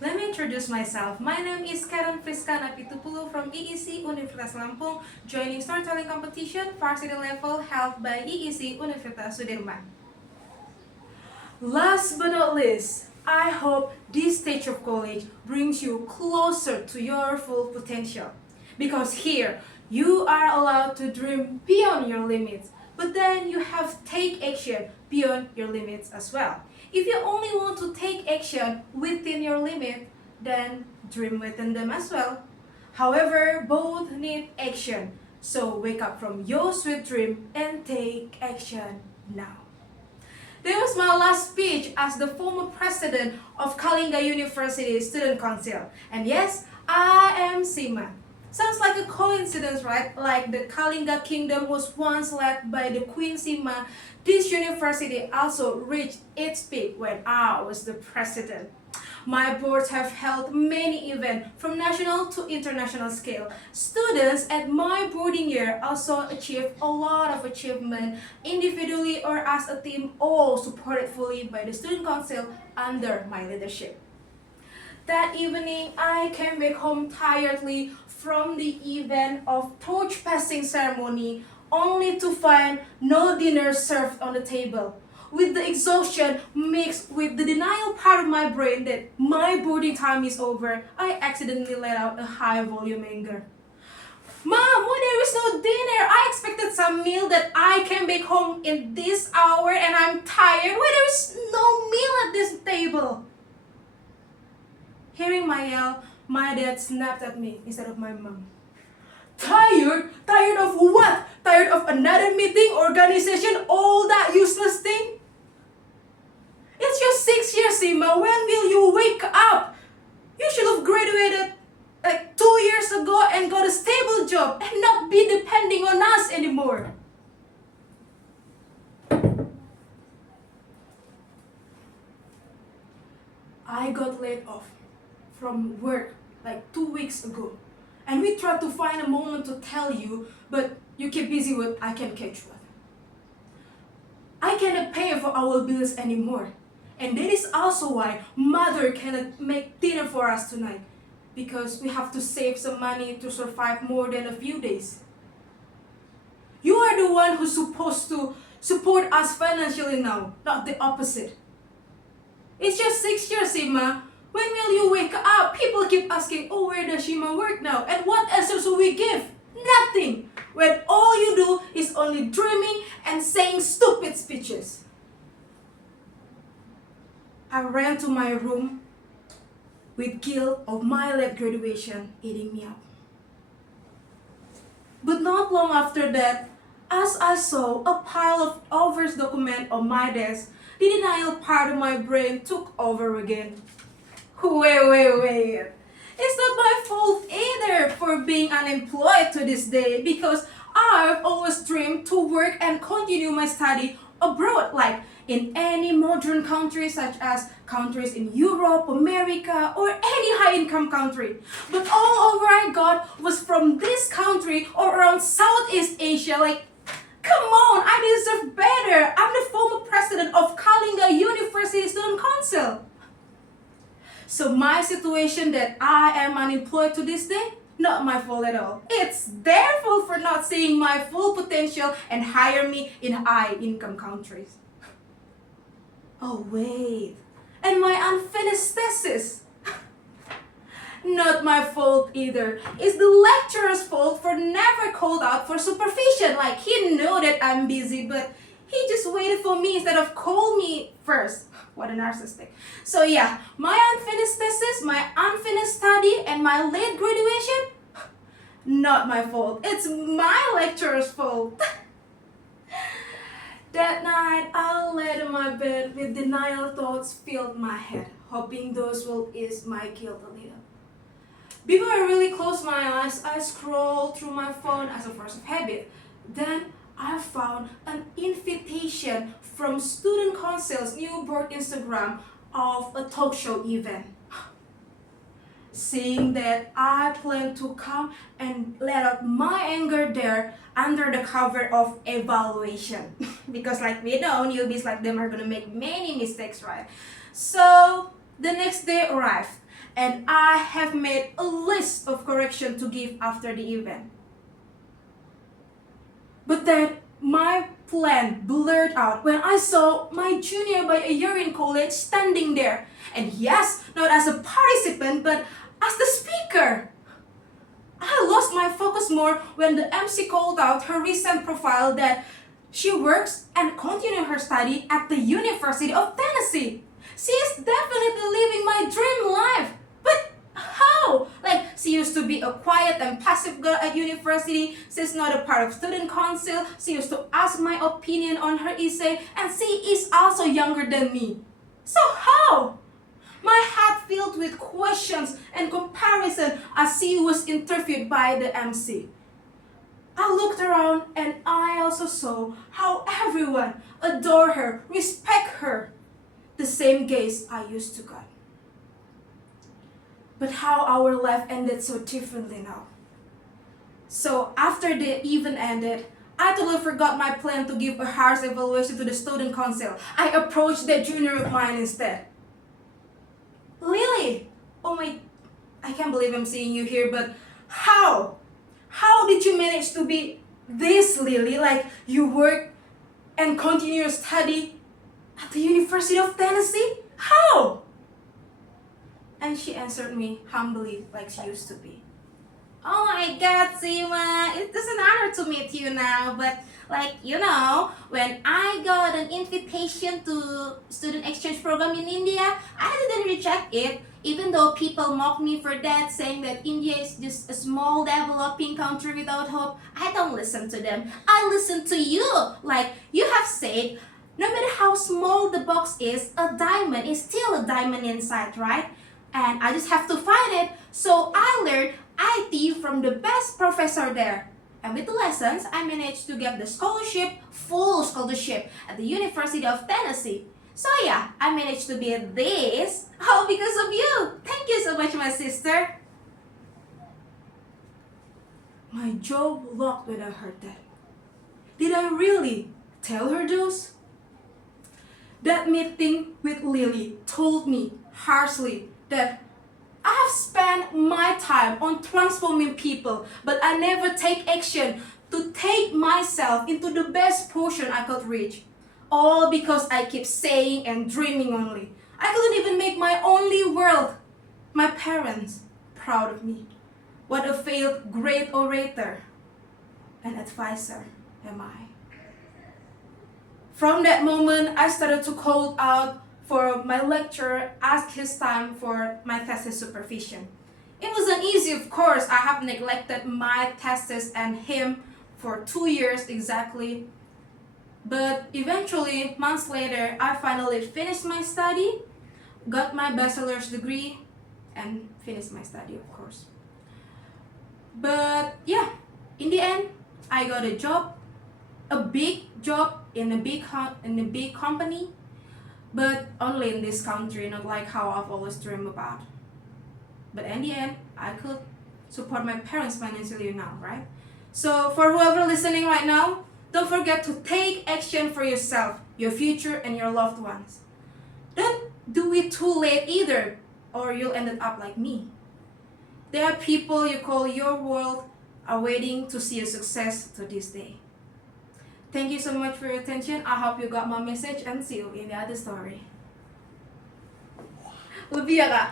Let me introduce myself. My name is Keren Frisca from EEC Universitas Lampung, joining storytelling competition varsity level held by EEC Universitas Sudirman. Last but not least, I hope this stage of college brings you closer to your full potential. Because here, you are allowed to dream beyond your limits, but then you have to take action beyond your limits as well. If you only want to take action within your limit, then dream within them as well. However, both need action. So wake up from your sweet dream and take action now. This was my last speech as the former president of Kalinga University Student Council. And yes, I am Sima. Sounds like a coincidence, right? Like the Kalinga kingdom was once led by the Queen Sima, this university also reached its peak when I was the president. My boards have held many events from national to international scale. Students at my boarding year also achieved a lot of achievement individually or as a team, all supported fully by the student council under my leadership. That evening, I came back home tiredly from the event of torch passing ceremony, only to find no dinner served on the table. With the exhaustion mixed with the denial part of my brain that my boarding time is over, I accidentally let out a high volume anger. Mom, why there is no dinner? I expected some meal that I came back home in this hour and I'm tired. Why there is no meal at this table? Hearing my yell, my dad snapped at me instead of my mom. Tired? Tired of what? Tired of another meeting, organization, all that useless thing? It's just 6 years, Sima. When will you wake up? You should have graduated like 2 years ago and got a stable job and not be depending on us anymore. I got laid off from work like 2 weeks ago. And we tried to find a moment to tell you, but you keep busy with I can't catch what. I cannot pay for our bills anymore. And that is also why mother cannot make dinner for us tonight. Because we have to save some money to survive more than a few days. You are the one who's supposed to support us financially now, not the opposite. It's just 6 years, Sima. When will you wake up? People keep asking, oh, where does Shima work now? And what answers will we give? Nothing. When all you do is only dreaming and saying stupid speeches. I ran to my room with guilt of my late graduation eating me up. But not long after that, as I saw a pile of offers document on my desk, the denial part of my brain took over again. Wait. It's not my fault either for being unemployed to this day because I've always dreamed to work and continue my study abroad, like in any modern country such as countries in Europe, America, or any high-income country. But all over I got was from this country or around Southeast Asia, like, come on, I deserve better. I'm the former president of Kalinga University Student Council. So my situation that I am unemployed to this day, not my fault at all. It's their fault for not seeing my full potential and hire me in high-income countries. Oh wait, and my unfinished thesis. Not my fault either. It's the lecturer's fault for never called out for supervision. Like he knew that I'm busy, but he just waited for me instead of call me first. What a narcissistic. So yeah, my unfinished thesis, my unfinished study, and my late graduation, not my fault. It's my lecturer's fault. That night, I lay in my bed with denial thoughts filled my head, hoping those will ease my guilt a little. Before I really close my eyes, I scroll through my phone as a force of habit. Then I found an invitation from Student Council's new board Instagram of a talk show event. Seeing that I plan to come and let out my anger there under the cover of evaluation. Because like we know, newbies like them are gonna make many mistakes, right? So the next day arrived and I have made a list of corrections to give after the event. But then my plan blurred out when I saw my junior by a year in college standing there. And yes, not as a participant, but as the speaker. I lost my focus more when the MC called out her recent profile that she works and continues her study at the University of Tennessee. She is definitely living my dream life. But how? Like, she used to be a quiet and passive girl at university. She's not a part of student council. She used to ask my opinion on her essay, and she is also younger than me. So how? My head filled with questions and comparison as she was interviewed by the MC. I looked around and I also saw how everyone adore her, respect her, the same gaze I used to get. But how our life ended so differently now. So after the event ended, I totally forgot my plan to give a harsh evaluation to the student council. I approached the junior of mine instead. Lily! Oh my, I can't believe I'm seeing you here, but how? How did you manage to be this, Lily? Like, you work and continue your study at the University of Tennessee? How? And she answered me humbly like she used to be. Oh my God, Sima, it is an honor to meet you now, but when I got an invitation to student exchange program in India, I didn't reject it, even though people mock me for that, saying that India is just a small developing country without hope. I don't listen to them. I listen to you. Like you have said, no matter how small the box is, a diamond is still a diamond inside, right? And I just have to find it. So I learned IT from the best professor there. And with the lessons, I managed to get the full scholarship at the University of Tennessee. So yeah, I managed to be this, all because of you. Thank you so much, my sister. My jaw locked when I heard that. Did I really tell her those? That meeting with Lily told me harshly that I have spent my time on transforming people, but I never take action to take myself into the best portion I could reach. All because I keep saying and dreaming only. I couldn't even make my only world, my parents, proud of me. What a failed great orator and advisor am I. From that moment, I started to call out for my lecturer, ask his time for my thesis supervision. It wasn't easy, of course. I have neglected my thesis and him for 2 years exactly. But eventually, months later, I finally finished my study, got my bachelor's degree, and finished my study, of course. But yeah, in the end, I got a job, a big job in a big company, but only in this country, not like how I've always dreamed about. But in the end, I could support my parents financially now, right? So for whoever listening right now, don't forget to take action for yourself, your future, and your loved ones. Don't do it too late either, or you'll end up like me. There are people you call your world are waiting to see your success to this day. Thank you so much for your attention. I hope you got my message and see you in the other story. Lebih ya, Kak?